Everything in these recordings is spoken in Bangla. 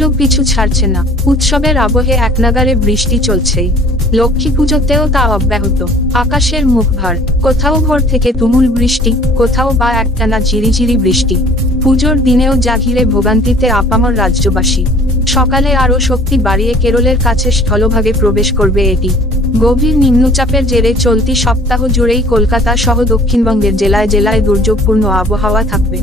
দুর্যোগ পিছু ছাড়ছে না। উৎসবের আবহে একনাগাড়ে বৃষ্টি চলছেই। লক্ষ্মী পুজোতেও তা অব্যাহত। আকাশের মুখভার, কোথাও ভোর থেকে তুমুল বৃষ্টি, কোথাও বা একটানা ঝিরিঝিরি বৃষ্টি। পুজোর দিনেও যা ঘিরে ভোগান্তিতে আপামর রাজ্যবাসী। সকালে আরও শক্তি বাড়িয়ে কেরলের কাছে স্থলভাগে প্রবেশ করবে এটি। গভীর নিম্নচাপের জেরে চলতি সপ্তাহ জুড়েই কলকাতা সহ দক্ষিণবঙ্গের জেলায় জেলায় দুর্যোগপূর্ণ আবহাওয়া থাকবে।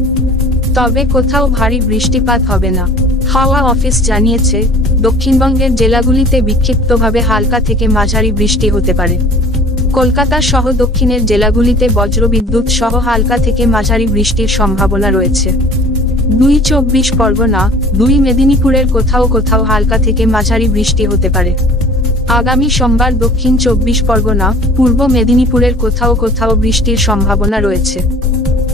তবে কোথাও ভারী বৃষ্টিপাত হবে না। হাওয়া অফিস জানিয়েছে, দক্ষিণবঙ্গের জেলাগুলিতে বিক্ষিপ্তভাবে হালকা থেকে মাঝারি বৃষ্টি হতে পারে। কলকাতা সহ দক্ষিণের জেলাগুলিতে বজ্রবিদ্যুৎ সহ হালকা থেকে মাঝারি বৃষ্টির সম্ভাবনা রয়েছে। ২ পরগনা, ২ মেদিনীপুরের কোথাও কোথাও হালকা থেকে মাঝারি বৃষ্টি হতে পারে। আগামী সোমবার দক্ষিণ ২৪ পরগনা, পূর্ব মেদিনীপুরের কোথাও কোথাও বৃষ্টির সম্ভাবনা রয়েছে।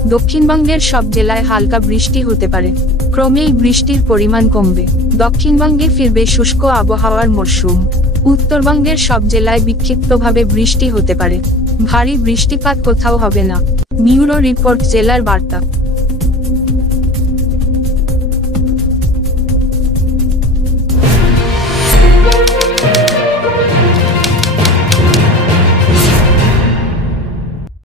দক্ষিণবঙ্গের সব জেলায় হালকা বৃষ্টি হতে পারে। ক্রমেই বৃষ্টির পরিমাণ কমবে। দক্ষিণবঙ্গে ফিরবে শুষ্ক আবহাওয়ার মরশুম। উত্তরবঙ্গের সব জেলায় বিক্ষিপ্তভাবে বৃষ্টি হতে পারে। ভারী বৃষ্টিপাত কোথাও হবে না। ব্যুরো রিপোর্ট, জেলার বার্তা।